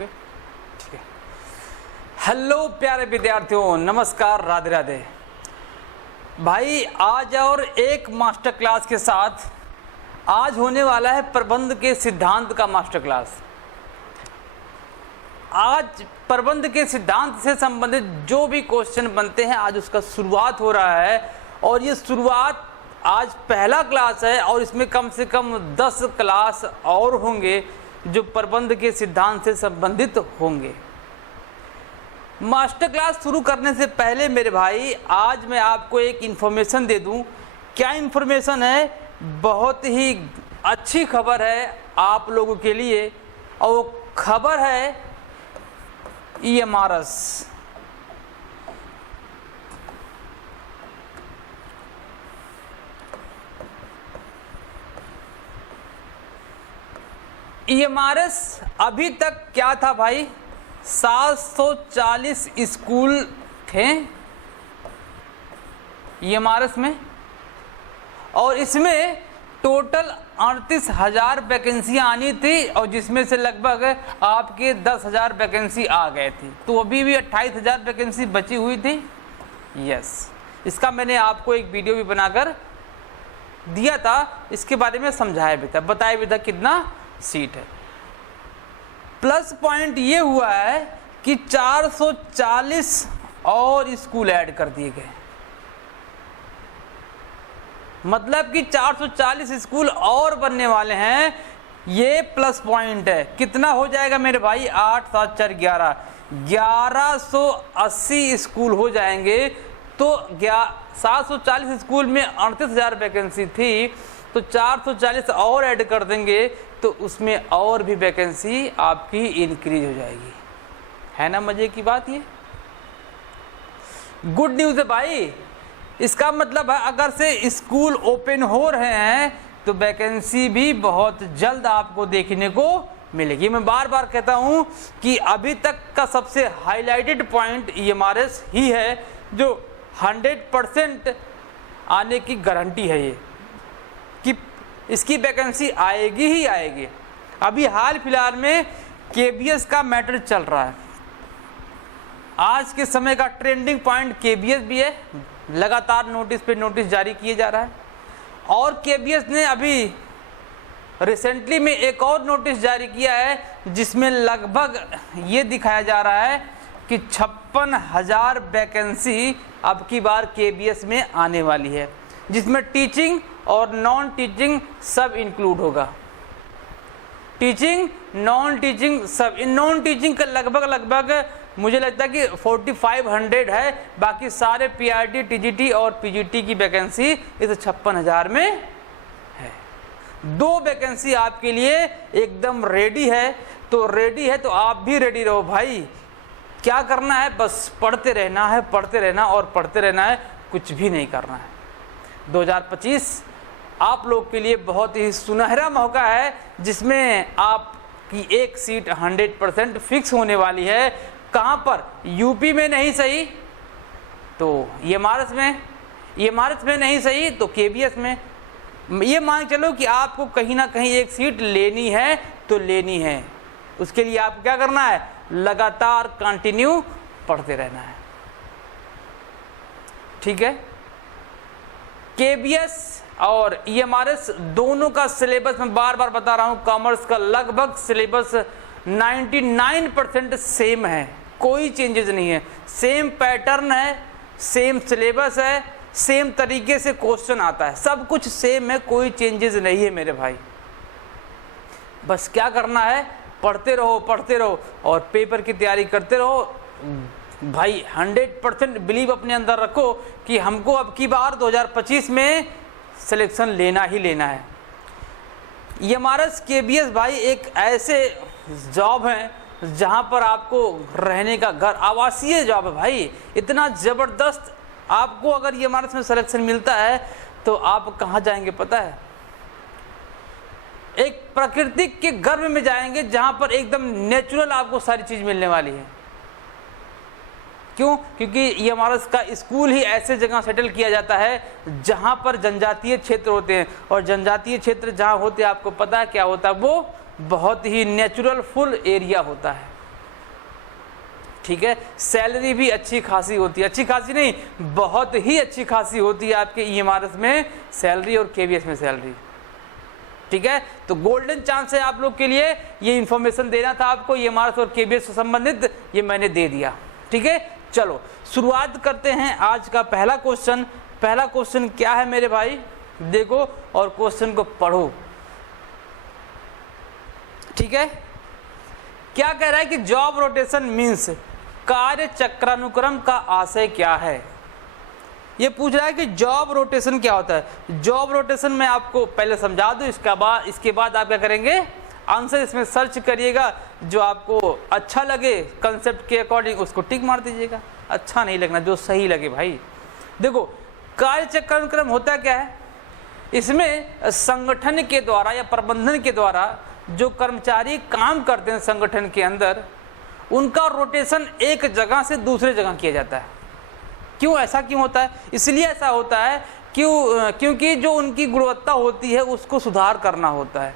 पे? ठीक है। हेलो प्यारे विद्यार्थियों, नमस्कार, राधे राधे। भाई आज और एक मास्टर क्लास के साथ आज होने वाला है प्रबंध के सिद्धांत का मास्टर क्लास। आज प्रबंध के सिद्धांत से संबंधित जो भी क्वेश्चन बनते हैं आज उसका शुरुआत हो रहा है और ये शुरुआत आज पहला क्लास है और इसमें कम से कम 10 क्लास और होंगे जो प्रबंध के सिद्धांत से संबंधित होंगे। मास्टर क्लास शुरू करने से पहले मेरे भाई आज मैं आपको एक इन्फॉर्मेशन दे दूं। क्या इन्फॉर्मेशन है? बहुत ही अच्छी खबर है आप लोगों के लिए और वो खबर है EMRS। EMRS अभी तक क्या था भाई? 740 स्कूल थे EMRS में और इसमें टोटल 38,000 वैकेंसियाँ आनी थी और जिसमें से लगभग आपके 10,000 वैकेंसी आ गए थी। तो अभी भी 28,000 वैकेंसी बची हुई थी। यस, इसका मैंने आपको एक वीडियो भी बनाकर दिया था, इसके बारे में समझाया भी था, बताया भी था कितना सीट है। प्लस पॉइंट ये हुआ है कि 440 और स्कूल ऐड कर दिए गए, मतलब कि 440 स्कूल और बनने वाले हैं। ये प्लस पॉइंट है। कितना हो जाएगा मेरे भाई? 8 7 4 11 1180 स्कूल हो जाएंगे। तो 740 स्कूल में 38,000 वैकेंसी थी, तो 440 और ऐड कर देंगे तो उसमें और भी वैकेंसी आपकी इंक्रीज हो जाएगी। है ना मजे की बात? ये गुड न्यूज़ है भाई। इसका मतलब है अगर से स्कूल ओपन हो रहे हैं तो वैकेंसी भी बहुत जल्द आपको देखने को मिलेगी। मैं बार बार कहता हूं कि अभी तक का सबसे हाईलाइटेड पॉइंट EMRS ही है जो 100% आने की गारंटी है ये कि इसकी वैकेंसी आएगी ही आएगी। अभी हाल फिलहाल में KBS का मैटर चल रहा है। आज के समय का ट्रेंडिंग पॉइंट KBS भी है। लगातार नोटिस पे नोटिस जारी किए जा रहा है और KBS ने अभी रिसेंटली में एक और नोटिस जारी किया है जिसमें लगभग ये दिखाया जा रहा है कि 56,000 वैकेंसी अब की बार KBS में आने वाली है, जिसमें टीचिंग और नॉन टीचिंग सब इंक्लूड होगा। टीचिंग, नॉन टीचिंग सब। इन नॉन टीचिंग का लगभग मुझे लगता है कि 4500 है। बाकी सारे PRT, TGT और PGT की वैकेंसी इस 56,000 में है। 2 वैकेंसी आपके लिए एकदम रेडी है। तो रेडी है तो आप भी रेडी रहो भाई। क्या करना है? बस पढ़ते रहना है, पढ़ते रहना और पढ़ते रहना है, कुछ भी नहीं करना है। 2025 आप लोग के लिए बहुत ही सुनहरा मौका है जिसमें आपकी एक सीट 100% फिक्स होने वाली है। कहाँ पर? यूपी में नहीं सही तो EMRS में, EMRS में नहीं सही तो KBS में। ये मान चलो कि आपको कहीं ना कहीं एक सीट लेनी है तो लेनी है। उसके लिए आपको क्या करना है? लगातार कंटिन्यू पढ़ते रहना है। ठीक है? KBS और EMRS दोनों का सिलेबस मैं बार बार बता रहा हूं, कॉमर्स का लगभग सिलेबस 99% सेम है, कोई चेंजेस नहीं है। सेम पैटर्न है, सेम सिलेबस है, सेम तरीके से क्वेश्चन आता है, सब कुछ सेम है, कोई चेंजेस नहीं है मेरे भाई। बस क्या करना है? पढ़ते रहो, पढ़ते रहो और पेपर की तैयारी करते रहो भाई। 100% बिलीव अपने अंदर रखो कि हमको अब की बार 2025 में सिलेक्शन लेना ही लेना है। EMRS KBS भाई एक ऐसे जॉब है जहां पर आपको रहने का घर, आवासीय जॉब है भाई। इतना ज़बरदस्त आपको अगर EMRS में सिलेक्शन मिलता है तो आप कहाँ जाएंगे पता है? एक प्राकृतिक के गर्भ में जाएंगे जहां पर एकदम नेचुरल आपको सारी चीज़ मिलने वाली है। क्यों? क्योंकि EMRS का स्कूल ही ऐसे जगह सेटल किया जाता है जहां पर जनजातीय क्षेत्र होते हैं और जनजातीय क्षेत्र जहां होते हैं आपको पता है क्या होता है? वो बहुत ही नेचुरल फुल एरिया होता है। ठीक है। सैलरी भी अच्छी खासी होती है, अच्छी खासी नहीं बहुत ही अच्छी खासी होती है आपके ईएमआरएस में सैलरी और केवीएस में सैलरी, ठीक है। तो गोल्डन चांस है आप लोग के लिए, ये इंफॉर्मेशन देना था आपको ईएमआरएस और केवीएस से संबंधित, ये मैंने दे दिया, ठीक है। चलो शुरुआत करते हैं आज का पहला क्वेश्चन। पहला क्वेश्चन क्या है मेरे भाई, देखो और क्वेश्चन को पढ़ो, ठीक है। क्या कह रहा है कि जॉब रोटेशन मीन्स कार्य चक्रानुक्रम का आशय क्या है। ये पूछ रहा है कि जॉब रोटेशन क्या होता है। जॉब रोटेशन मैं आपको पहले समझा दूं, इसके बाद आप क्या करेंगे, आंसर इसमें सर्च करिएगा, जो आपको अच्छा लगे कंसेप्ट के अकॉर्डिंग उसको टिक मार दीजिएगा, अच्छा नहीं लगना, जो सही लगे भाई। देखो कार्य चक्रानुक्रम होता क्या है, इसमें संगठन के द्वारा या प्रबंधन के द्वारा जो कर्मचारी काम करते हैं संगठन के अंदर, उनका रोटेशन एक जगह से दूसरे जगह किया जाता है। क्यों, ऐसा क्यों होता है, इसलिए ऐसा होता है क्योंकि जो उनकी गुणवत्ता होती है उसको सुधार करना होता है।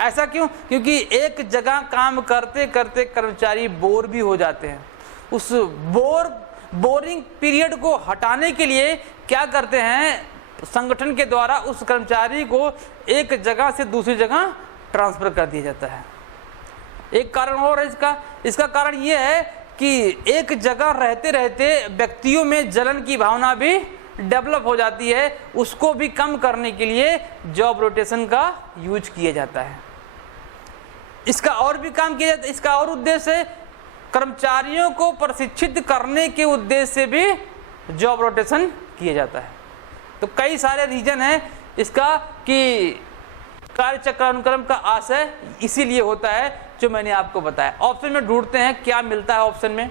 ऐसा क्यों, क्योंकि एक जगह काम करते करते कर्मचारी बोर भी हो जाते हैं। उस बोरिंग पीरियड को हटाने के लिए क्या करते हैं, संगठन के द्वारा उस कर्मचारी को एक जगह से दूसरी जगह ट्रांसफर कर दिया जाता है। एक कारण और है इसका कारण यह है कि एक जगह रहते रहते व्यक्तियों में जलन की भावना भी डेवलप हो जाती है, उसको भी कम करने के लिए जॉब रोटेशन का यूज किया जाता है। इसका और भी काम किया जाता है, इसका और उद्देश्य है कर्मचारियों को प्रशिक्षित करने के उद्देश्य से भी जॉब रोटेशन किया जाता है। तो कई सारे रीजन है इसका कि कार्य चक्रानुक्रम का आशय इसीलिए होता है जो मैंने आपको बताया। ऑप्शन में ढूंढते हैं क्या मिलता है ऑप्शन में।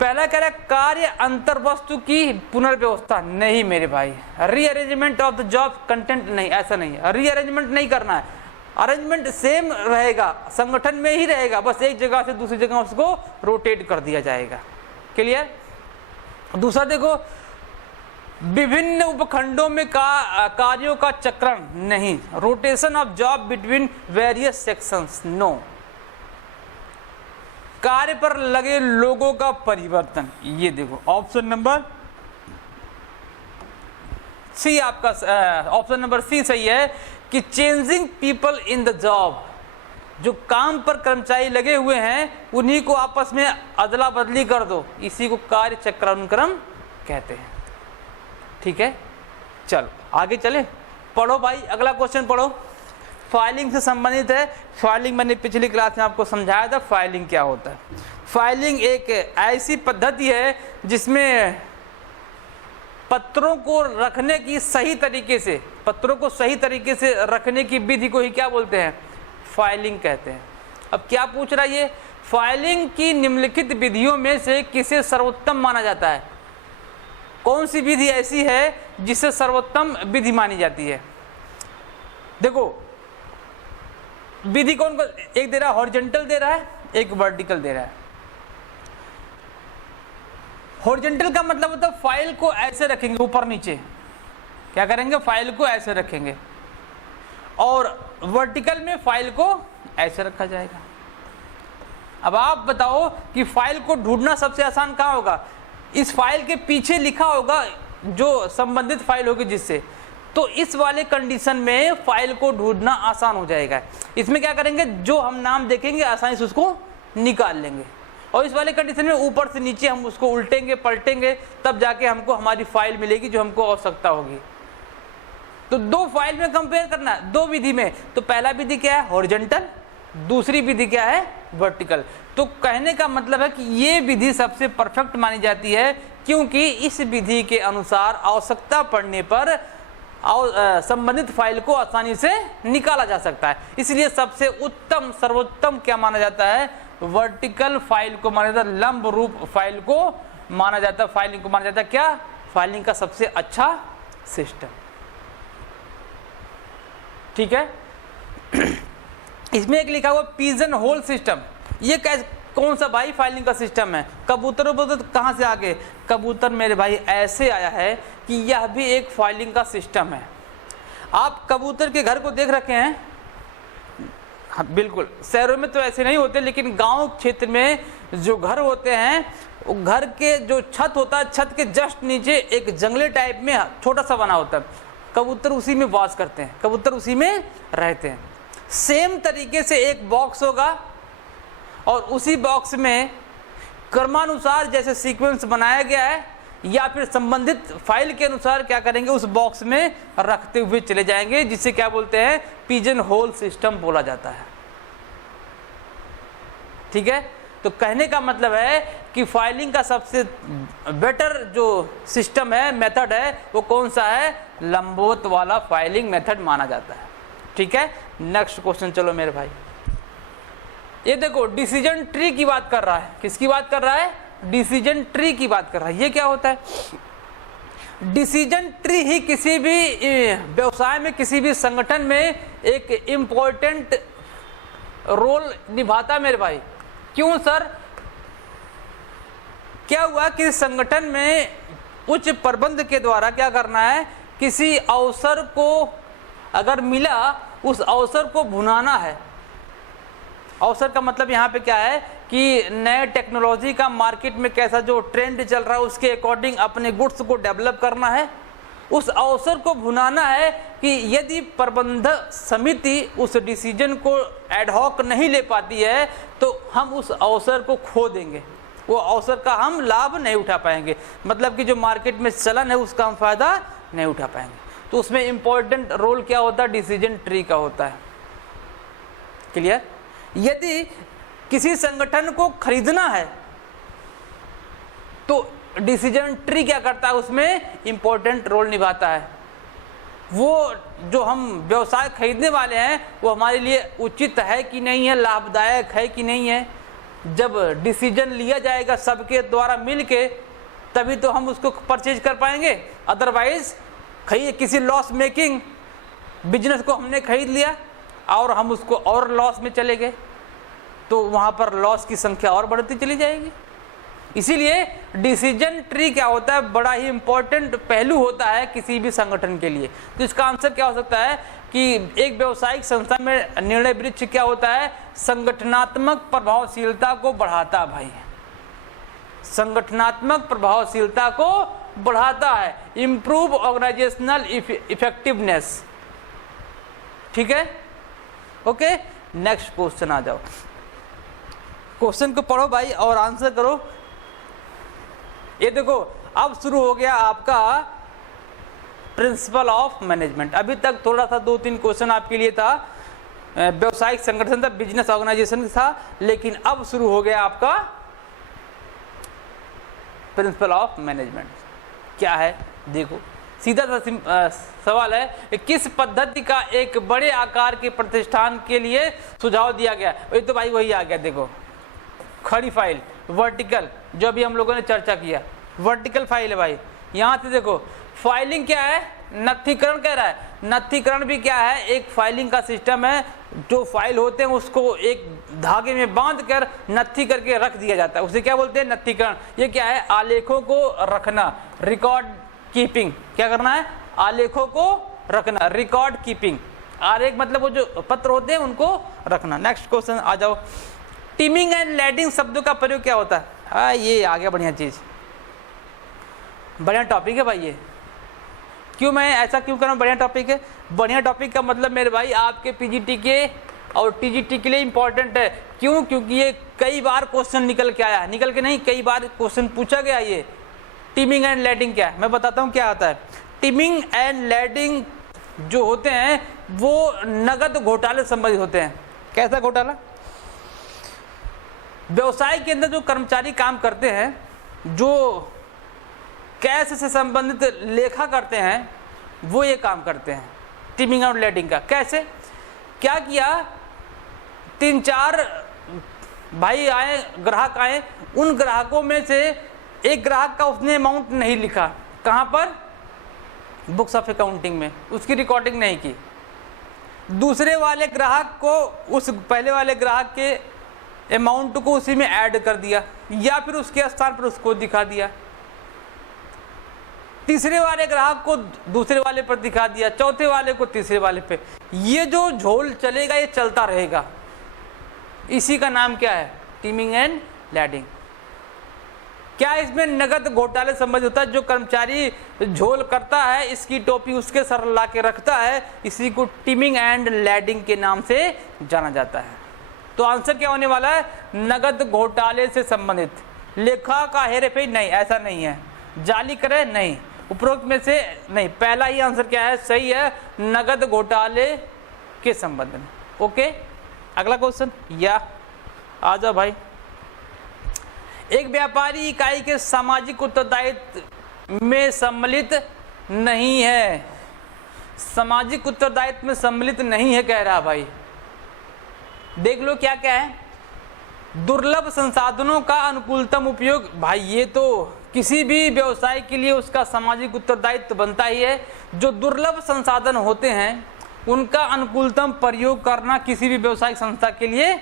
पहला कह रहा है कार्य अंतर्वस्तु की पुनर्व्यवस्था, नहीं मेरे भाई। Rearrangement of the job content, नहीं, ऐसा नहीं है, रीअरेंजमेंट नहीं करना है, अरेंजमेंट सेम रहेगा, संगठन में ही रहेगा, बस एक जगह से दूसरी जगह उसको रोटेट कर दिया जाएगा। क्लियर। दूसरा देखो, विभिन्न उपखंडों में कार्यों का चक्रण, नहीं, rotation of job between various sections, no. कार्य पर लगे लोगों का परिवर्तन, ये देखो ऑप्शन नंबर सी, आपका ऑप्शन नंबर सी सही है कि changing people in the job, जो काम पर कर्मचारी लगे हुए हैं उन्हीं को आपस में अदला बदली कर दो, इसी को कार्य चक्रानुक्रम कहते हैं, ठीक है। चलो आगे चले, पढ़ो भाई, अगला क्वेश्चन पढ़ो। फाइलिंग से संबंधित है। फाइलिंग मैंने पिछली क्लास में आपको समझाया था, फाइलिंग क्या होता है। फाइलिंग एक ऐसी पद्धति है जिसमें पत्रों को रखने की सही तरीके से, पत्रों को सही तरीके से रखने की विधि को ही क्या बोलते हैं, फाइलिंग कहते हैं। अब क्या पूछ रहा है ये, फाइलिंग की निम्नलिखित विधियों में से किसे सर्वोत्तम माना जाता है। कौन सी विधि ऐसी है जिसे सर्वोत्तम विधि मानी जाती है। देखो विधि कौन, एक दे रहा है हॉरिजॉन्टल दे रहा है, एक वर्टिकल दे रहा है। हॉरिजॉन्टल का मतलब होता है फाइल को ऐसे रखेंगे ऊपर नीचे, क्या करेंगे, फाइल को ऐसे रखेंगे, और वर्टिकल में फाइल को ऐसे रखा जाएगा। अब आप बताओ कि फाइल को ढूंढना सबसे आसान कहाँ होगा, इस फाइल के पीछे लिखा होगा जो संबंधित फाइल होगी जिससे, तो इस वाले कंडीशन में फाइल को ढूंढना आसान हो जाएगा। इसमें क्या करेंगे, जो हम नाम देखेंगे आसानी से उसको निकाल लेंगे, और इस वाले कंडीशन में ऊपर से नीचे हम उसको उल्टेंगे पलटेंगे, तब जाके हमको हमारी फाइल मिलेगी जो हमको आवश्यकता होगी। तो दो फाइल में कंपेयर करना है, दो विधि में, तो पहला विधि क्या है, हॉरिजॉन्टल, दूसरी विधि क्या है, वर्टिकल। तो कहने का मतलब है कि ये विधि सबसे परफेक्ट मानी जाती है, क्योंकि इस विधि के अनुसार आवश्यकता पड़ने पर संबंधित फाइल को आसानी से निकाला जा सकता है। इसलिए सबसे उत्तम सर्वोत्तम क्या माना जाता है, वर्टिकल फाइल को माना जाता है, लंब रूप फाइल को माना जाता है, फाइलिंग को माना जाता है क्या, फाइलिंग का सबसे अच्छा सिस्टम, ठीक है। इसमें एक लिखा हुआ पिजन होल सिस्टम, ये कौन सा भाई फाइलिंग का सिस्टम है। कबूतरों पर तो कहाँ से आगे, कबूतर मेरे भाई ऐसे आया है कि यह भी एक फाइलिंग का सिस्टम है। आप कबूतर के घर को देख रखे हैं, हाँ बिल्कुल, शहरों में तो ऐसे नहीं होते, लेकिन गांव क्षेत्र में जो घर होते हैं, वो घर के जो छत होता है, छत के जस्ट नीचे एक जंगले टाइप में छोटा सा बना होता है, कबूतर उसी में वास करते हैं, कबूतर उसी में रहते हैं। सेम तरीके से एक बॉक्स होगा और उसी बॉक्स में क्रमानुसार जैसे सीक्वेंस बनाया गया है या फिर संबंधित फाइल के अनुसार क्या करेंगे, उस बॉक्स में रखते हुए चले जाएंगे, जिसे क्या बोलते हैं, पिजन होल सिस्टम बोला जाता है। ठीक है, तो कहने का मतलब है कि फाइलिंग का सबसे बेटर जो सिस्टम है, मेथड है, वो कौन सा है, लंबवत वाला फाइलिंग मेथड माना जाता है। ठीक है, नेक्स्ट क्वेश्चन चलो मेरे भाई। ये देखो डिसीजन ट्री की बात कर रहा है, किसकी बात कर रहा है, डिसीजन ट्री की बात कर रहा है। ये क्या होता है, डिसीजन ट्री ही किसी भी व्यवसाय में, किसी भी संगठन में एक इम्पोर्टेंट रोल निभाता मेरे भाई। क्यों सर, क्या हुआ कि संगठन में उच्च प्रबंध के द्वारा क्या करना है, किसी अवसर को अगर मिला, उस अवसर को भुनाना है। अवसर का मतलब यहाँ पे क्या है कि नए टेक्नोलॉजी का मार्केट में कैसा जो ट्रेंड चल रहा है, उसके अकॉर्डिंग अपने गुड्स को डेवलप करना है। उस अवसर को भुनाना है कि यदि प्रबंधक समिति उस डिसीजन को एडहॉक नहीं ले पाती है, तो हम उस अवसर को खो देंगे, वो अवसर का हम लाभ नहीं उठा पाएंगे, मतलब कि जो मार्केट में चलन है उसका हम फायदा नहीं उठा पाएंगे। तो उसमें इंपॉर्टेंट रोल क्या होता है, डिसीजन ट्री का होता है। क्लियर, यदि किसी संगठन को खरीदना है तो डिसीजन ट्री क्या करता है, उसमें इंपॉर्टेंट रोल निभाता है। वो जो हम व्यवसाय खरीदने वाले हैं वो हमारे लिए उचित है कि नहीं है, लाभदायक है कि नहीं है। जब डिसीजन लिया जाएगा सबके द्वारा मिलके, तभी तो हम उसको परचेज कर पाएंगे। अदरवाइज किसी लॉस मेकिंग बिजनेस को हमने खरीद लिया और हम उसको और लॉस में चले गए, तो वहाँ पर लॉस की संख्या और बढ़ती चली जाएगी। इसीलिए डिसीजन ट्री क्या होता है, बड़ा ही इंपॉर्टेंट पहलू होता है किसी भी संगठन के लिए। तो इसका आंसर क्या हो सकता है कि एक व्यावसायिक संस्था में निर्णय वृक्ष क्या होता है, संगठनात्मक प्रभावशीलता को बढ़ाता भाई, संगठनात्मक प्रभावशीलता को बढ़ाता है, इंप्रूव ऑर्गेनाइजेशनल इफेक्टिवनेस। ठीक है, ओके, नेक्स्ट क्वेश्चन आ जाओ। क्वेश्चन को पढ़ो भाई और आंसर करो। ये देखो अब शुरू हो गया आपका प्रिंसिपल ऑफ मैनेजमेंट। अभी तक थोड़ा सा 2-3 क्वेश्चन आपके लिए था, व्यवसायिक संगठन था, बिजनेस ऑर्गेनाइजेशन था, लेकिन अब शुरू हो गया आपका प्रिंसिपल ऑफ मैनेजमेंट। क्या है देखो, सीधा सा सवाल है, किस पद्धति का एक बड़े आकार के प्रतिष्ठान के लिए सुझाव दिया गया। ये तो भाई वही आ गया, देखो खड़ी फाइल, वर्टिकल, जो अभी हम लोगों ने चर्चा किया, वर्टिकल फाइल है भाई। यहाँ से देखो फाइलिंग क्या है, नत्थीकरण कह रहा है। नत्थीकरण भी क्या है, एक फाइलिंग का सिस्टम है। जो फाइल होते हैं उसको एक धागे में बांध कर नत्थी करके रख दिया जाता है, उसे क्या बोलते हैं, नत्थीकरण। ये क्या है, आलेखों को रखना, रिकॉर्ड कीपिंग। क्या करना है, आलेखों को रखना, रिकॉर्ड कीपिंग। आलेख मतलब वो जो पत्र होते हैं उनको रखना। नेक्स्ट क्वेश्चन आ जाओ। टीमिंग एंड लैडिंग शब्दों का प्रयोग क्या होता है। हाँ ये आ गया बढ़िया चीज, बढ़िया टॉपिक है भाई ये। क्यों मैं ऐसा क्यों कर रहा हूँ, बढ़िया टॉपिक है। बढ़िया टॉपिक का मतलब मेरे भाई आपके पीजीटी के और टीजीटी के लिए इंपॉर्टेंट है। क्यों, क्योंकि ये कई बार क्वेश्चन निकल के आया, निकल के नहीं, कई बार क्वेश्चन पूछा गया। ये टीमिंग एंड लैडिंग क्या है, मैं बताता हूँ क्या आता है। टीमिंग एंड लैडिंग जो होते हैं वो नगद घोटाले संबंधित होते हैं। कैसा घोटाला, व्यवसाय के अंदर जो कर्मचारी काम करते हैं, जो कैश से संबंधित लेखा करते हैं, वो ये काम करते हैं टीमिंग और लैडिंग का। कैसे, क्या किया, 3-4 भाई आए, ग्राहक आए, उन ग्राहकों में से एक ग्राहक का उसने अमाउंट नहीं लिखा, कहाँ पर, बुक्स ऑफ अकाउंटिंग में, उसकी रिकॉर्डिंग नहीं की। दूसरे वाले ग्राहक को उस पहले वाले ग्राहक के अमाउंट को उसी में ऐड कर दिया या फिर उसके स्थान पर उसको दिखा दिया। तीसरे वाले ग्राहक को दूसरे वाले पर दिखा दिया, चौथे वाले को तीसरे वाले पे। ये जो झोल चलेगा ये चलता रहेगा, इसी का नाम क्या है? Teeming and lading. क्या इसमें नगद घोटाले संबंधित होता है? जो कर्मचारी झोल करता है, इसकी टोपी उसके सर ला के रखता है, इसी को टीमिंग एंड लैडिंग के नाम से जाना जाता है। तो आंसर क्या होने वाला है? नगद घोटाले से संबंधित। लेखा का हेरफेर नहीं, ऐसा नहीं है। जाली करे नहीं, उपरोक्त में से नहीं। पहला ही आंसर क्या है? सही है, नगद घोटाले के संबंध में। ओके, अगला क्वेश्चन या आ जाओ भाई। एक व्यापारी इकाई के सामाजिक उत्तरदायित्व में सम्मिलित नहीं है। सामाजिक उत्तरदायित्व में सम्मिलित नहीं है कह रहा भाई। देख लो क्या क्या है। दुर्लभ संसाधनों का अनुकूलतम उपयोग। भाई ये तो किसी भी व्यवसाय के लिए उसका सामाजिक उत्तरदायित्व बनता ही है। जो दुर्लभ संसाधन होते हैं उनका अनुकूलतम प्रयोग करना किसी भी व्यवसायिक संस्था के लिए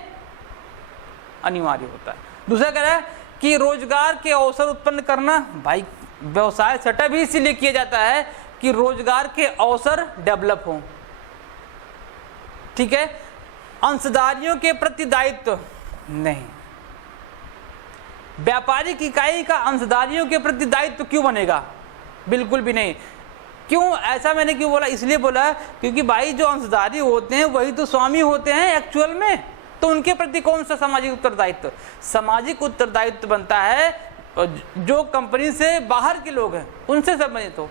अनिवार्य होता है। दूसरा कह रहा है कि रोजगार के अवसर उत्पन्न करना। भाई व्यवसाय सेटअप ही इसीलिए किया जाता है कि रोजगार के अवसर डेवलप हों। ठीक है। अंशधारियों के प्रति दायित्व नहीं। व्यापारिक इकाई का अंशधारियों के प्रति दायित्व क्यों बनेगा? बिल्कुल भी नहीं। क्यों ऐसा मैंने क्यों बोला? इसलिए बोला क्योंकि भाई जो अंशधारी होते हैं वही तो स्वामी होते हैं एक्चुअल में। तो उनके प्रति कौन सा सामाजिक उत्तरदायित्व? सामाजिक उत्तरदायित्व बनता है जो कंपनी से बाहर के लोग हैं उनसे संबंधित हो।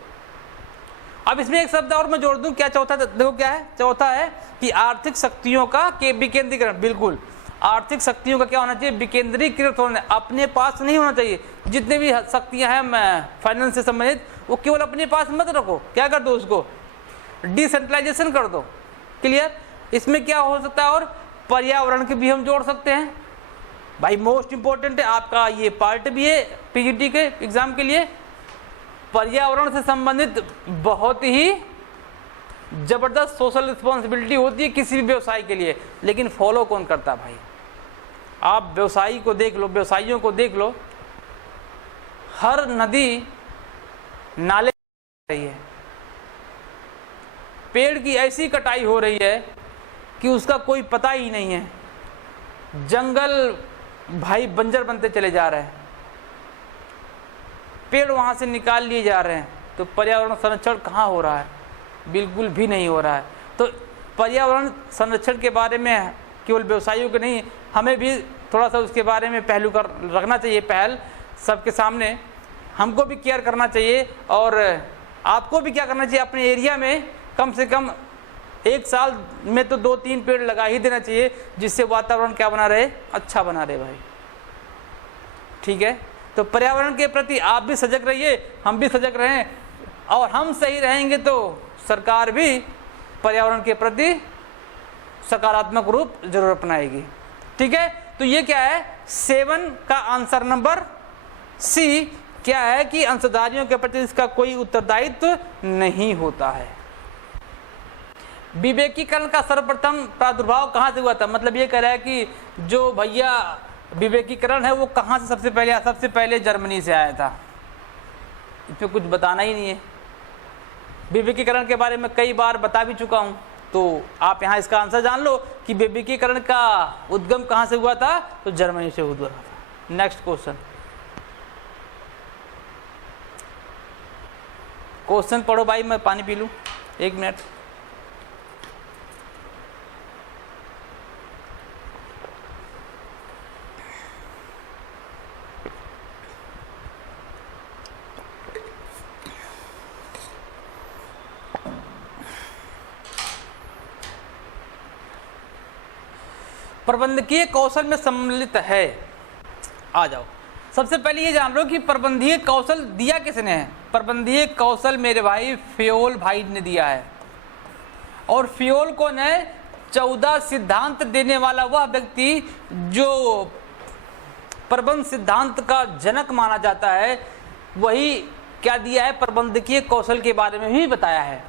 अब इसमें एक शब्द और मैं जोड़ दूं। क्या चौथा? देखो क्या है चौथा है कि आर्थिक शक्तियों का विकेंद्रीकरण। बिल्कुल, आर्थिक शक्तियों का क्या होना चाहिए? विकेंद्रीकृत होना। अपने पास नहीं होना चाहिए। जितने भी शक्तियां हैं फाइनेंस से संबंधित वो केवल अपने पास मत रखो। क्या कर दो? उसको डिसेंट्रलाइजेशन कर दो। क्लियर? इसमें क्या हो सकता है? और पर्यावरण के भी हम जोड़ सकते हैं। भाई मोस्ट इंपॉर्टेंट है आपका ये पार्ट भी है पीजीटी के एग्जाम के लिए। पर्यावरण से संबंधित बहुत ही जबरदस्त सोशल रिस्पॉन्सिबिलिटी होती है किसी भी व्यवसाय के लिए, लेकिन फॉलो कौन करता भाई? आप व्यवसायी को देख लो, व्यवसायियों को देख लो, हर नदी नाले रही है, पेड़ की ऐसी कटाई हो रही है कि उसका कोई पता ही नहीं है। जंगल भाई बंजर बनते चले जा रहे हैं, पेड़ वहां से निकाल लिए जा रहे हैं। तो पर्यावरण संरक्षण कहाँ हो रहा है? बिल्कुल भी नहीं हो रहा है। तो पर्यावरण संरक्षण के बारे में केवल व्यवसायियों को नहीं, हमें भी थोड़ा सा उसके बारे में पहलू कर रखना चाहिए। पहल सबके सामने हमको भी केयर करना चाहिए और आपको भी क्या करना चाहिए? अपने एरिया में कम से कम एक साल में तो 2-3 पेड़ लगा ही देना चाहिए, जिससे वातावरण क्या बना रहे? अच्छा बना रहे भाई। ठीक है। तो पर्यावरण के प्रति आप भी सजग रहिए, हम भी सजग रहें, और हम सही रहेंगे तो सरकार भी पर्यावरण के प्रति सकारात्मक रूप जरूर अपनाएगी। ठीक है। तो ये क्या है? 7 का आंसर नंबर सी क्या है कि अंशधारियों के प्रति इसका कोई उत्तरदायित्व नहीं होता है। विवेकीकरण का सर्वप्रथम प्रादुर्भाव कहाँ से हुआ था? मतलब ये कह रहा है कि जो भैया विवेकीकरण है वो कहाँ से सबसे पहले? सबसे पहले जर्मनी से आया था। इसमें कुछ बताना ही नहीं है। विवेकीकरण के बारे में कई बार बता भी चुका हूँ, तो आप यहाँ इसका आंसर जान लो कि विवेकीकरण का उद्गम कहाँ से हुआ था? तो जर्मनी से हुआ था। नेक्स्ट क्वेश्चन पढ़ो भाई, मैं पानी पी लूँ 1 मिनट। प्रबंधकीय कौशल में सम्मिलित है। आ जाओ, सबसे पहले ये जान लो कि प्रबंधकीय कौशल दिया किसने है? प्रबंधकीय कौशल मेरे भाई फ्योल भाई ने दिया है। और फ्योल कौन है? 14 सिद्धांत देने वाला वह व्यक्ति जो प्रबंध सिद्धांत का जनक माना जाता है, वही क्या दिया है? प्रबंधकीय कौशल के बारे में भी बताया है।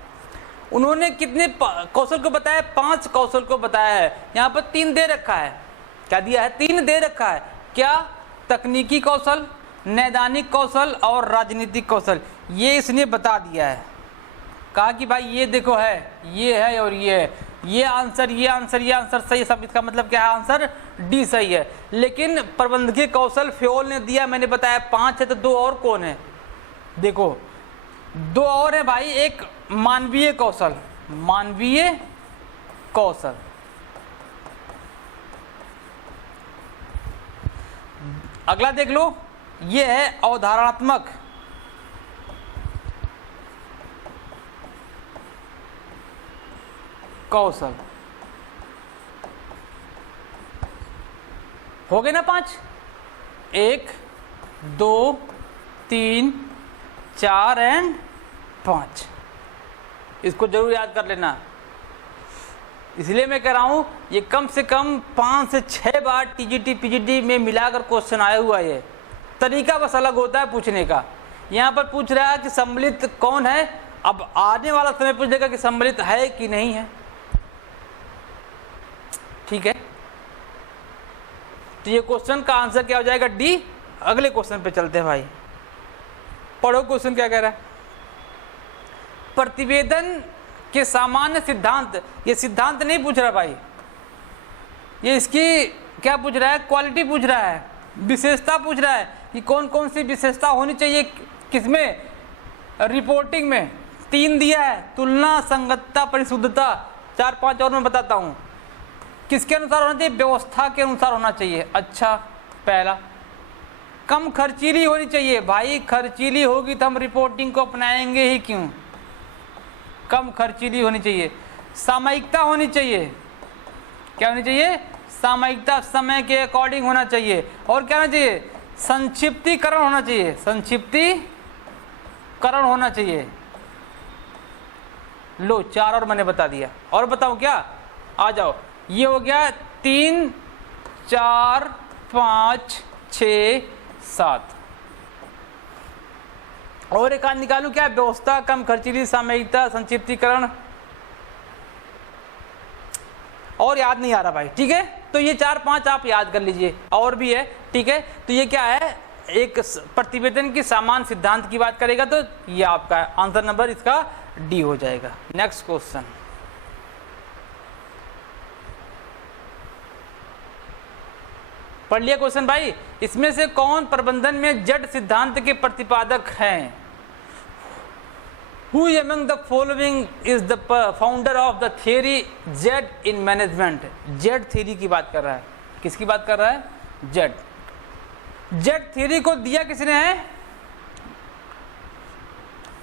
उन्होंने कितने कौशल को बताया? 5 कौशल को बताया है। यहाँ पर 3 दे रखा है। क्या दिया है? 3 दे रखा है। क्या? तकनीकी कौशल, नैदानिक कौशल और राजनीतिक कौशल। ये इसने बता दिया है। कहा कि भाई ये देखो है, ये है और ये है। ये आंसर, ये आंसर, ये आंसर सही है सब। इसका मतलब क्या है? आंसर डी सही है। लेकिन प्रबंधकीय कौशल फ्योल ने दिया, मैंने बताया 5 है, तो 2 और कौन है? देखो 2 और है भाई। एक मानवीय कौशल, मानवीय कौशल, अगला देख लो, ये है अवधारणात्मक कौशल। हो गए ना 5? 1 2 3 4 एंड 5। इसको जरूर याद कर लेना। इसलिए मैं कह रहा हूं ये कम से कम 5 से 6 बार टीजीटी पीजीटी में मिलाकर क्वेश्चन आया हुआ है। तरीका बस अलग होता है पूछने का। यहां पर पूछ रहा है कि सम्मिलित कौन है, अब आने वाला समय पूछेगा कि सम्मिलित है कि नहीं है। ठीक है, तो ये क्वेश्चन का आंसर क्या हो जाएगा? डी। अगले क्वेश्चन पे चलते हैं भाई, पढ़ो क्वेश्चन क्या कह रहा है। प्रतिवेदन के सामान्य सिद्धांत, ये सिद्धांत नहीं पूछ रहा भाई, ये इसकी क्या पूछ रहा है? क्वालिटी पूछ रहा है, विशेषता पूछ रहा है कि कौन कौन सी विशेषता होनी चाहिए किसमें? रिपोर्टिंग में 3 दिया है, तुलना, संगतता, परिशुद्धता। 4-5 और मैं बताता हूं। किसके अनुसार होना चाहिए? व्यवस्था के अनुसार होना चाहिए। अच्छा, पहला कम खर्चीली होनी चाहिए। भाई खर्चीली होगी तो हम रिपोर्टिंग को अपनाएंगे ही क्यों? कम खर्चीली होनी चाहिए। सामयिकता होनी चाहिए। क्या होनी चाहिए? सामयिकता, समय के अकॉर्डिंग होना चाहिए। और क्या होना चाहिए? संक्षिप्तीकरण होना चाहिए, संक्षिप्तीकरण होना चाहिए। लो 4 और मैंने बता दिया। और बताऊं क्या? आ जाओ, ये हो गया 3 4 5 6 7। और एक निकालू क्या? व्यवस्था, कम खर्चीली, सामयिकता, संक्षिप्तीकरण। और याद नहीं आ रहा भाई। ठीक है, तो ये 4-5 आप याद कर लीजिए। और भी है। ठीक है, तो ये क्या है? एक प्रतिवेदन की सामान्य सिद्धांत की बात करेगा, तो ये आपका आंसर नंबर इसका डी हो जाएगा। नेक्स्ट क्वेश्चन, पढ़ लिया क्वेश्चन भाई। इसमें से कौन प्रबंधन में जेड सिद्धांत के प्रतिपादक हैं? Who among the following is the founder of the theory Z in management? Z theory की बात कर रहा है। किसकी बात कर रहा है? जेड। जेड थ्योरी को दिया किसने है?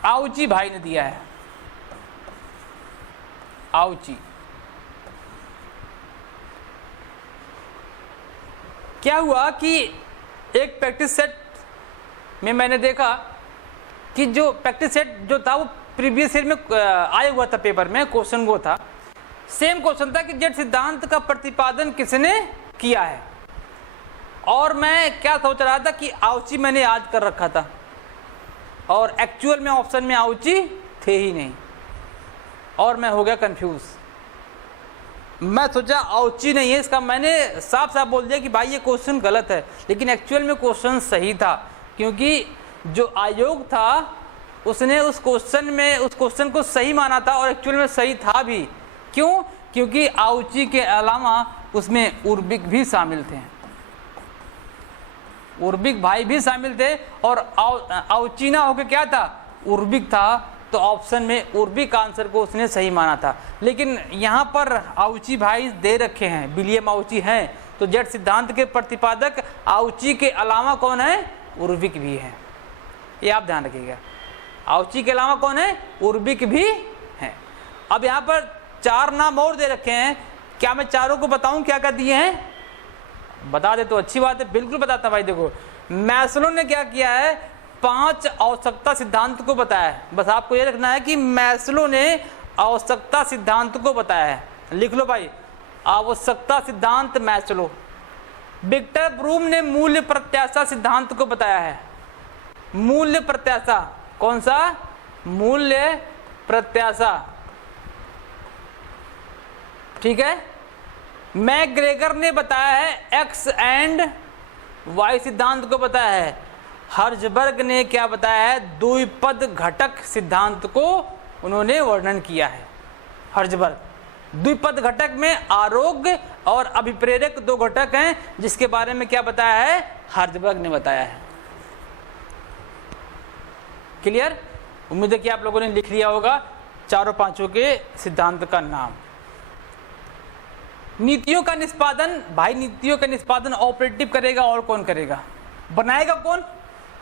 आउची भाई ने दिया है। आउची। क्या हुआ कि एक प्रैक्टिस सेट में मैंने देखा कि जो प्रैक्टिस सेट जो था वो प्रीवियस ईयर में आया हुआ था, पेपर में क्वेश्चन वो था, सेम क्वेश्चन था कि जेड सिद्धांत का प्रतिपादन किसने किया है। और मैं क्या सोच रहा था कि आउची मैंने याद कर रखा था, और एक्चुअल में ऑप्शन में आउची थे ही नहीं, और मैं हो गया कंफ्यूज। मैं सोचा आउची नहीं है इसका, मैंने साफ साफ बोल दिया कि भाई ये क्वेश्चन गलत है, लेकिन एक्चुअल में क्वेश्चन सही था, क्योंकि जो आयोग था उसने उस क्वेश्चन को सही माना था, और एक्चुअल में सही था भी। क्यों? क्योंकि आउची के अलावा उसमें उर्बिक भी शामिल थे, उर्बिक भाई भी शामिल थे, और आउची ना होकर क्या था? उर्बिक था। तो ऑप्शन में उर्बिक आंसर को उसने सही माना था। लेकिन यहाँ पर आउची भाई दे रखे हैं, विलियम आउची हैं, तो जेड सिद्धांत के प्रतिपादक आउची के अलावा कौन है? उर्बिक भी है। ये आप ध्यान रखिएगा, आउची के अलावा कौन है? उर्बिक भी है। अब यहाँ पर 4 नाम और दे रखे हैं। क्या मैं चारों को बताऊं क्या क्या दिए हैं? बता दे तो अच्छी बात है, बिल्कुल बताता भाई। देखो, मैस्लो ने क्या किया है? 5 आवश्यकता सिद्धांत को बताया है। बस आपको ये रखना है कि मैस्लो ने आवश्यकता सिद्धांत को बताया है। लिख लो भाई, आवश्यकता सिद्धांत मैस्लो। विक्टर ब्रूम ने मूल्य प्रत्याशा सिद्धांत को बताया है। मूल्य प्रत्याशा, कौन सा? मूल्य प्रत्याशा। ठीक है। मैकग्रेगर ने बताया है एक्स एंड वाई सिद्धांत को बताया है। हर्जबर्ग ने क्या बताया है? द्विपद घटक सिद्धांत को उन्होंने वर्णन किया है। हर्जबर्ग द्विपद घटक में आरोग्य और अभिप्रेरक दो घटक हैं, जिसके बारे में क्या बताया है, हार्जबर्ग ने बताया है। क्लियर? उम्मीद है कि आप लोगों ने लिख लिया होगा चारों पांचों के सिद्धांत का नाम। नीतियों का निष्पादन, भाई नीतियों का निष्पादन ऑपरेटिव करेगा और कौन करेगा, बनाएगा कौन,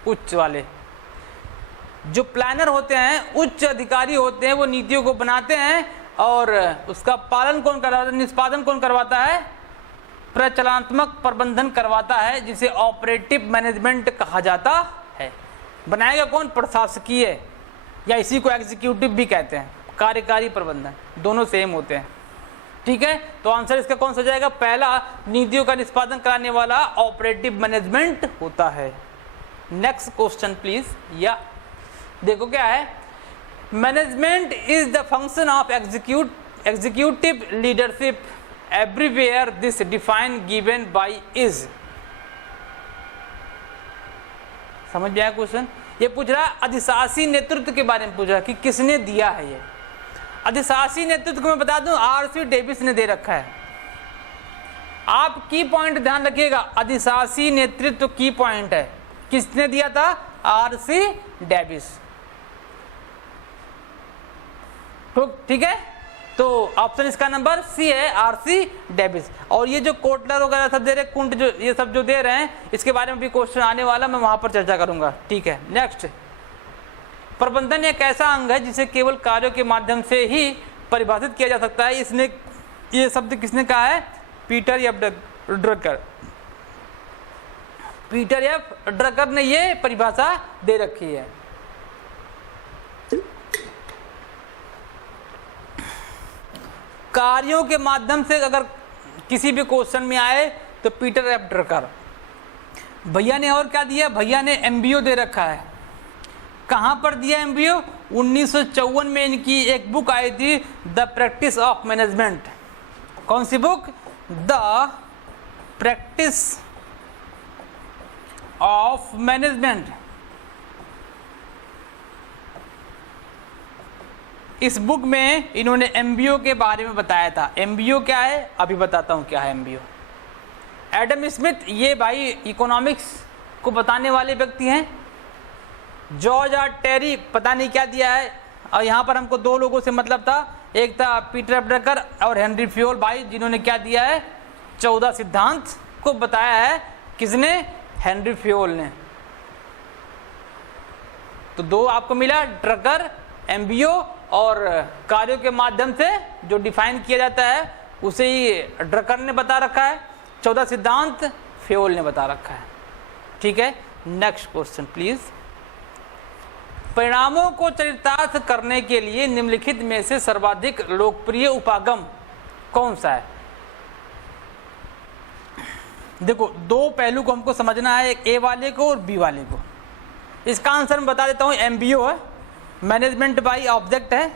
उच्च वाले जो प्लानर होते हैं, उच्च अधिकारी होते हैं, वो नीतियों को बनाते हैं और उसका पालन कौन करवाता है, निष्पादन कौन करवाता है, प्रचलनात्मक प्रबंधन करवाता है, जिसे ऑपरेटिव मैनेजमेंट कहा जाता है। बनाएगा कौन, प्रशासकीय, या इसी को एग्जीक्यूटिव भी कहते हैं, कार्यकारी प्रबंधन, दोनों सेम होते हैं। ठीक है, तो आंसर इसका कौन सा जाएगा, पहला, नीतियों का निष्पादन कराने वाला ऑपरेटिव मैनेजमेंट होता है। Next question please. या देखो क्या है, management is the function of executive leadership everywhere this define given by is. समझ में आया क्वेश्चन? ये पूछ रहा अधिशासी नेतृत्व के बारे में पूछ रहा कि किसने दिया है। ये अधिशासी नेतृत्व को मैं बता दूं, आरसी डेविस ने दे रखा है। आप की पॉइंट ध्यान रखिएगा, अधिशासी नेतृत्व की पॉइंट है, किसने दिया था, आरसी डेविस। तो ठीक है, तो ऑप्शन इसका नंबर सी है, आरसी डेविस। और ये जो कोटलर वगैरह सब दे रहे, कुंट जो ये सब जो दे रहे हैं, इसके बारे में भी क्वेश्चन आने वाला, मैं वहां पर चर्चा करूंगा। ठीक है, नेक्स्ट, प्रबंधन एक ऐसा अंग है जिसे केवल कार्यों के माध्यम से ही परिभाषित किया जा सकता है। इसने ये शब्द किसने कहा है, Peter F Drucker. Peter F Drucker ने ये परिभाषा दे रखी है। कार्यों के माध्यम से अगर किसी भी क्वेश्चन में आए तो पीटर एफ ड्रकर। भैया ने और क्या दिया, भैया ने एमबीओ दे रखा है। कहां पर दिया एमबीओ, 1954 में इनकी एक बुक आई थी, द प्रैक्टिस ऑफ मैनेजमेंट। कौन सी book, the practice of management. इस बुक में इन्होंने एमबीओ के बारे में बताया था। एमबीओ क्या है, अभी बताता हूं क्या है एमबीओ। एडम स्मिथ, ये भाई इकोनॉमिक्स को बताने वाले व्यक्ति हैं। जॉर्ज आर टेरी, पता नहीं क्या दिया है। और यहाँ पर हमको दो लोगों से मतलब था, एक था पीटर एफ ड्रकर और हेनरी फ्योल भाई, जिन्होंने क्या दिया है, 14 सिद्धांत को बताया है। किसने, हेनरी फ्योल ने। तो दो आपको मिला, ड्रकर, एमबीओ, और कार्यों के माध्यम से जो डिफाइन किया जाता है उसे ही ड्रकर ने बता रखा है। 14 सिद्धांत फ्योल ने बता रखा है। ठीक है, नेक्स्ट क्वेश्चन प्लीज। परिणामों को चरितार्थ करने के लिए निम्नलिखित में से सर्वाधिक लोकप्रिय उपागम कौन सा है। देखो, दो पहलू को हमको समझना है, एक ए वाले को और बी वाले को। इसका आंसर मैं बता देता हूं, एमबीओ है, मैनेजमेंट बाय ऑब्जेक्ट है।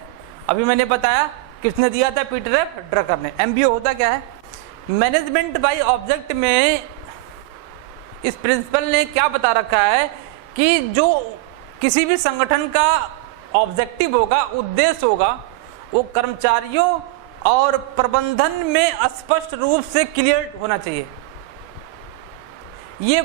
अभी मैंने बताया किसने दिया था, पीटर एफ ड्रकर ने। एमबीओ होता क्या है, मैनेजमेंट बाय ऑब्जेक्ट में इस प्रिंसिपल ने क्या बता रखा है कि जो किसी भी संगठन का ऑब्जेक्टिव होगा, उद्देश्य होगा, वो कर्मचारियों और प्रबंधन में स्पष्ट रूप से क्लियर होना चाहिए। ये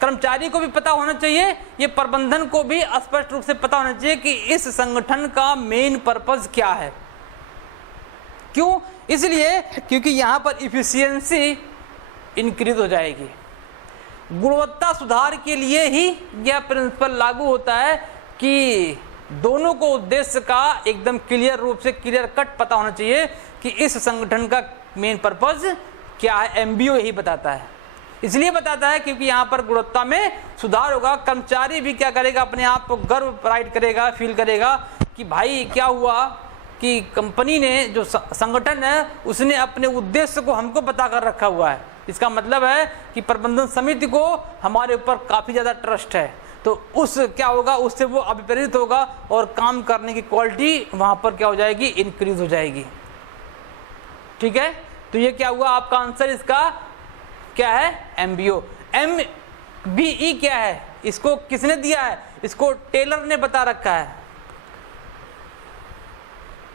कर्मचारी को भी पता होना चाहिए, ये प्रबंधन को भी स्पष्ट रूप से पता होना चाहिए कि इस संगठन का मेन पर्पस क्या है। क्यों, इसलिए क्योंकि यहां पर इफिशियंसी इंक्रीज हो जाएगी। गुणवत्ता सुधार के लिए ही यह प्रिंसिपल लागू होता है कि दोनों को उद्देश्य का एकदम क्लियर रूप से, क्लियर कट पता होना चाहिए कि इस संगठन का मेन पर्पस क्या है। एमबीओ यही बताता है, इसलिए बताता है क्योंकि यहाँ पर गुणवत्ता में सुधार होगा। कर्मचारी भी क्या करेगा, अपने आप को गर्व प्राइड करेगा, फील करेगा कि भाई क्या हुआ कि कंपनी ने, जो संगठन है, उसने अपने उद्देश्य को हमको बता कर रखा हुआ है। इसका मतलब है कि प्रबंधन समिति को हमारे ऊपर काफ़ी ज़्यादा ट्रस्ट है। तो उस क्या होगा, उससे वो अभिप्रेरित होगा और काम करने की क्वालिटी वहाँ पर क्या हो जाएगी, इंक्रीज हो जाएगी। ठीक है, तो ये क्या हुआ, आपका आंसर इसका क्या है, एमबीओ। एमबीई क्या है, इसको किसने दिया है, इसको टेलर ने बता रखा है।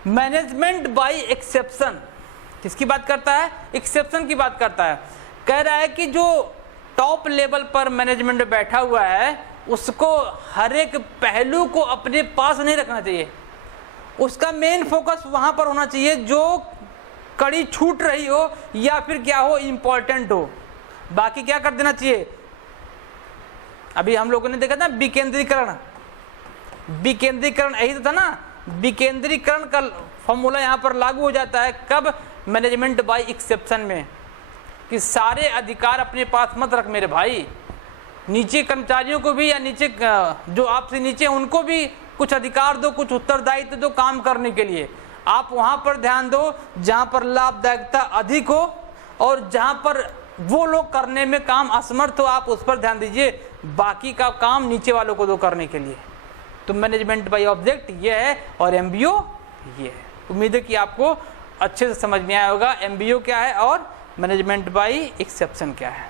मैनेजमेंट बाय एक्सेप्शन, किसकी बात करता है? एक्सेप्शन की बात करता है। कह रहा है कि जो टॉप लेवल पर मैनेजमेंट बैठा हुआ है उसको हर एक पहलू को अपने पास नहीं रखना चाहिए, उसका मेन फोकस वहां पर होना चाहिए जो कड़ी छूट रही हो या फिर क्या हो, इंपॉर्टेंट हो, बाकी क्या कर देना चाहिए। अभी हम लोगों ने देखा था विकेंद्रीकरण, विकेंद्रीकरण यही तो था ना, विकेंद्रीकरण का फॉर्मूला यहाँ पर लागू हो जाता है कब? मैनेजमेंट बाय एक्सेप्शन में, कि सारे अधिकार अपने पास मत रख मेरे भाई, नीचे कर्मचारियों को भी या नीचे जो आपसे नीचे उनको भी कुछ अधिकार दो, कुछ उत्तरदायित्व दो काम करने के लिए। आप वहां पर ध्यान दो जहां पर लाभदायकता अधिक हो और जहां पर वो लोग करने में काम असमर्थ हो, आप उस पर ध्यान दीजिए, बाकी का काम नीचे वालों को दो करने के लिए। तो मैनेजमेंट बाय ऑब्जेक्ट ये है और एमबीओ ये है। उम्मीद है कि आपको अच्छे से समझ में आया होगा एमबीओ क्या है और मैनेजमेंट बाय एक्सेप्शन क्या है।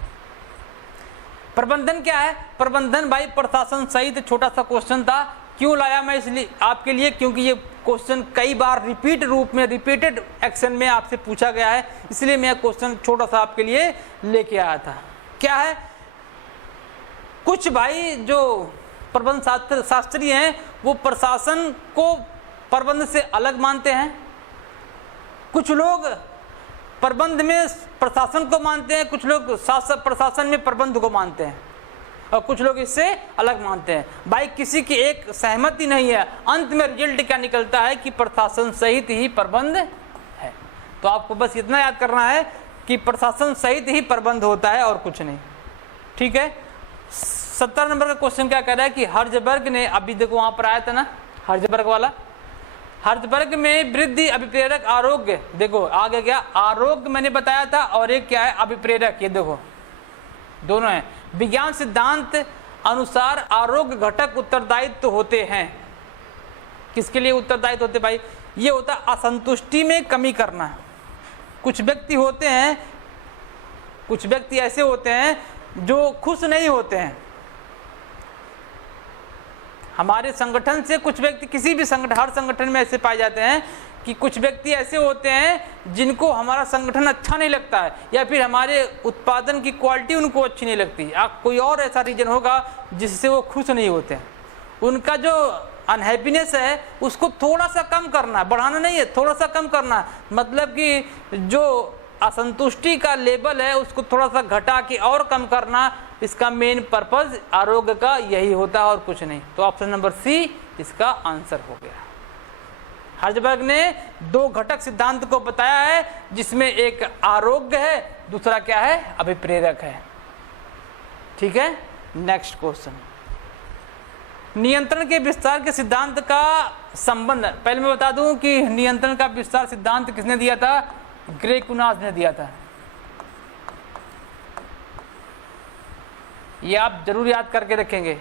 प्रबंधन क्या है? प्रबंधन बाय प्रशासन सहित छोटा सा क्वेश्चन था। क्यों लाया मैं इसलिए आपके लिए, क्योंकि ये क्वेश्चन कई बार रिपीट रूप में, रिपीटेड एक्शन में आपसे पूछा गया है, इसलिए मैं क्वेश्चन छोटा सा आपके लिए लेके आया था। क्या है? कुछ भाई जो प्रबंध शास्त्री हैं वो प्रशासन को प्रबंध से अलग मानते हैं, कुछ लोग प्रबंध में प्रशासन को मानते हैं, कुछ लोग प्रशासन में प्रबंध को मानते हैं और कुछ लोग इससे अलग मानते हैं। भाई किसी की एक सहमति नहीं है, अंत में रिजल्ट क्या निकलता है कि प्रशासन सहित ही प्रबंध है। तो आपको बस इतना याद करना है कि प्रशासन सहित ही प्रबंध होता है और कुछ नहीं। ठीक है। 70 नंबर का क्वेश्चन क्या कह रहा है कि हर्जबर्ग ने, अभी देखो वहां पर आया था ना हर्जबर्ग वाला, हर्जबर्ग में वृद्धि अभिप्रेरक आरोग्य, देखो आगे क्या आरोग्य मैंने बताया था और एक क्या है अभिप्रेरक, ये देखो दोनों है। विज्ञान सिद्धांत अनुसार आरोग्य घटक उत्तरदायित्व होते हैं। किसके लिए उत्तरदायित्व होते भाई? ये होता असंतुष्टि में कमी करना। कुछ व्यक्ति होते हैं, कुछ व्यक्ति ऐसे होते हैं जो खुश नहीं होते हैं हमारे संगठन से। कुछ व्यक्ति किसी भी संगठन, हर संगठन में ऐसे पाए जाते हैं कि कुछ व्यक्ति ऐसे होते हैं जिनको हमारा संगठन अच्छा नहीं लगता है या फिर हमारे उत्पादन की क्वालिटी उनको अच्छी नहीं लगती। कोई और ऐसा रीजन होगा जिससे वो खुश नहीं होते हैं। उनका जो अनहैप्पीनेस है उसको थोड़ा सा कम करना, बढ़ाना नहीं है, थोड़ा सा कम करना, मतलब कि जो असंतुष्टि का लेवल है उसको थोड़ा सा घटा के और कम करना, इसका मेन पर्पज आरोग्य का यही होता है और कुछ नहीं। तो ऑप्शन नंबर सी इसका आंसर हो गया। हर्जबर्ग ने दो घटक सिद्धांत को बताया है जिसमें एक आरोग्य है, दूसरा क्या है अभिप्रेरक है। ठीक है। नेक्स्ट क्वेश्चन, नियंत्रण के विस्तार के सिद्धांत का संबंध। पहले मैं बता दूं कि नियंत्रण का विस्तार सिद्धांत किसने दिया था? ग्रे-कुनाज ने दिया था। ये आप जरूर याद करके रखेंगे।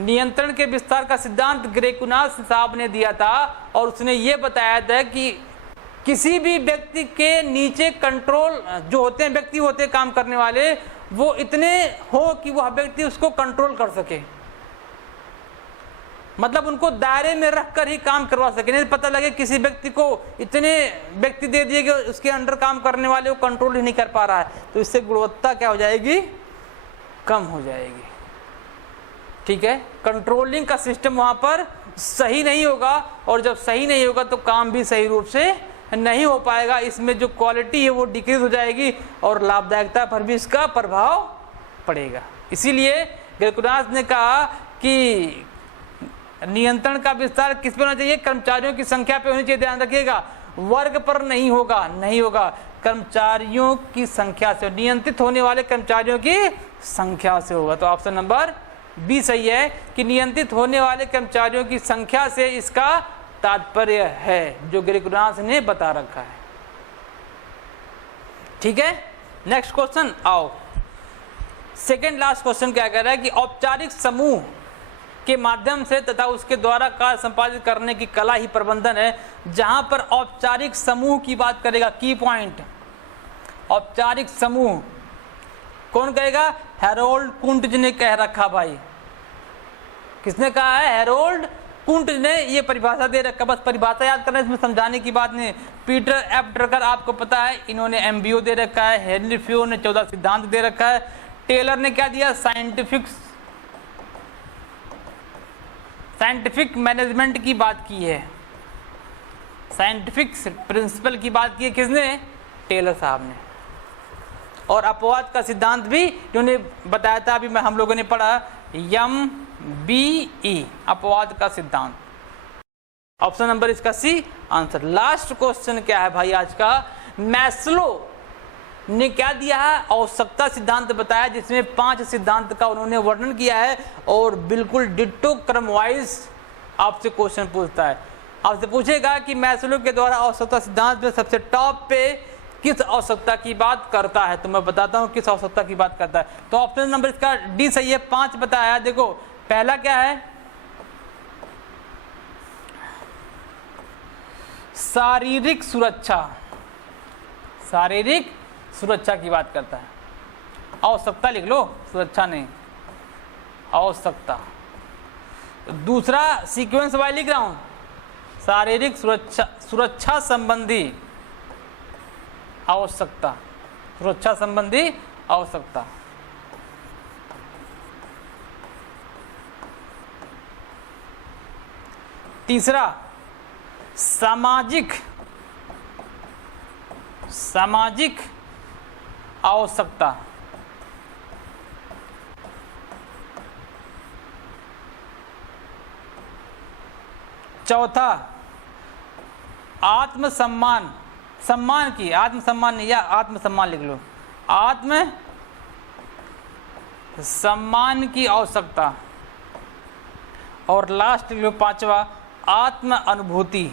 नियंत्रण के विस्तार का सिद्धांत ग्रे-कुनाज साहब ने दिया था और उसने ये बताया था कि किसी भी व्यक्ति के नीचे कंट्रोल जो होते हैं, व्यक्ति होते हैं काम करने वाले, वो इतने हो कि वह व्यक्ति उसको कंट्रोल कर सके, मतलब उनको दायरे में रखकर ही काम करवा सके। नहीं पता लगे किसी व्यक्ति को इतने व्यक्ति दे दिए कि उसके अंडर काम करने वाले वो कंट्रोल ही नहीं कर पा रहा है, तो इससे गुणवत्ता क्या हो जाएगी? कम हो जाएगी। ठीक है। कंट्रोलिंग का सिस्टम वहां पर सही नहीं होगा और जब सही नहीं होगा तो काम भी सही रूप से नहीं हो पाएगा। इसमें जो क्वालिटी है वो डिक्रीज हो जाएगी और लाभदायकता पर भी इसका प्रभाव पड़ेगा। इसीलिए ग्रे-कुनाज ने कहा कि नियंत्रण का विस्तार किस पर होना चाहिए? कर्मचारियों की संख्या पे होनी चाहिए। ध्यान रखिएगा, वर्ग पर नहीं होगा, नहीं होगा, कर्मचारियों की संख्या से, नियंत्रित होने वाले कर्मचारियों की संख्या से होगा। तो ऑप्शन नंबर बी सही है कि नियंत्रित होने वाले कर्मचारियों की संख्या से इसका तात्पर्य है, जो ग्रे-कुनाज ने बता रखा है। ठीक है। नेक्स्ट क्वेश्चन आओ, सेकेंड लास्ट क्वेश्चन क्या कह रहा है कि औपचारिक समूह के माध्यम से तथा उसके द्वारा कार्य संपादित करने की कला ही प्रबंधन है। जहां पर औपचारिक समूह की बात करेगा, की पॉइंट, औपचारिक समूह कौन कहेगा? हैरोल्ड कुंटज ने कह रखा भाई। किसने कहा है? हैरोल्ड कुंट ने ये परिभाषा दे रखा, बस परिभाषा याद करना, इसमें समझाने की बात नहीं। पीटर एफ ड्रकर आपको पता है, इन्होंने एमबीओ दे रखा है। हेनरी फ्यो ने 14 सिद्धांत दे रखा है। टेलर ने क्या दिया, साइंटिफिक मैनेजमेंट की बात की है, साइंटिफिक प्रिंसिपल की बात की है, किसने, टेलर साहब ने। और अपवाद का सिद्धांत भी इन्होंने बताया था, अभी हम लोगों ने पढ़ा, MBE अपवाद का सिद्धांत। ऑप्शन नंबर इसका सी आंसर। लास्ट क्वेश्चन क्या है भाई आज का, मैस्लो ने क्या दिया है, आवश्यकता सिद्धांत बताया, जिसमें 5 सिद्धांत का उन्होंने वर्णन किया है और बिल्कुल डिट्टो क्रम वाइज आपसे क्वेश्चन पूछता है। आपसे पूछेगा कि मैस्लो के द्वारा आवश्यकता सिद्धांत में सबसे टॉप पे किस आवश्यकता की बात करता है, तो मैं बताता हूं किस आवश्यकता की बात करता है। तो ऑप्शन नंबर इसका डी सही है, 5 बताया। देखो पहला क्या है, शारीरिक सुरक्षा, शारीरिक सुरक्षा की बात करता है। आवश्यकता लिख लो, सुरक्षा नहीं, आवश्यकता। दूसरा सीक्वेंस वाइज लिख रहा हूं, शारीरिक सुरक्षा संबंधी आवश्यकता, सुरक्षा संबंधी आवश्यकता। तीसरा सामाजिक आवश्यकता। चौथा आत्मसम्मान, सम्मान की, आत्मसम्मान नहीं, या आत्मसम्मान लिख लो, आत्म सम्मान की आवश्यकता। और लास्ट लिख लो 5वां, आत्म अनुभूति,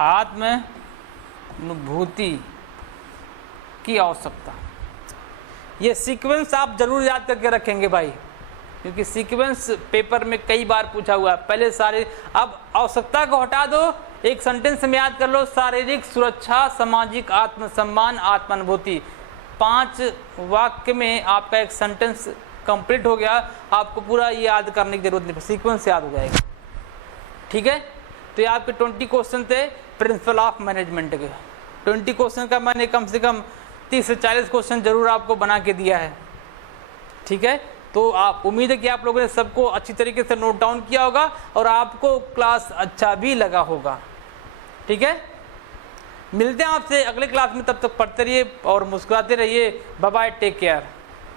आत्म अनुभूति की आवश्यकता। ये सीक्वेंस आप जरूर याद करके रखेंगे भाई, क्योंकि सीक्वेंस पेपर में कई बार पूछा हुआ है। पहले सारे, अब आवश्यकता को हटा दो, एक सेंटेंस में याद कर लो, शारीरिक सुरक्षा, सामाजिक आत्मसम्मान, आत्मानुभूति। 5 वाक्य में आपका एक सेंटेंस कंप्लीट हो गया। आपको पूरा ये याद करने की जरूरत नहीं, सीक्वेंस याद हो जाएगा। ठीक है, तो ये आपके 20 क्वेश्चन थे प्रिंसिपल ऑफ मैनेजमेंट के। 20 क्वेश्चन का मैंने कम से कम 30 से 40 क्वेश्चन जरूर आपको बना के दिया है। ठीक है, तो आप, उम्मीद है कि आप लोगों ने सबको अच्छी तरीके से नोट डाउन किया होगा और आपको क्लास अच्छा भी लगा होगा। ठीक है, मिलते हैं आपसे अगले क्लास में, तब तक पढ़ते रहिए और मुस्कुराते रहिए। Bye bye, take care.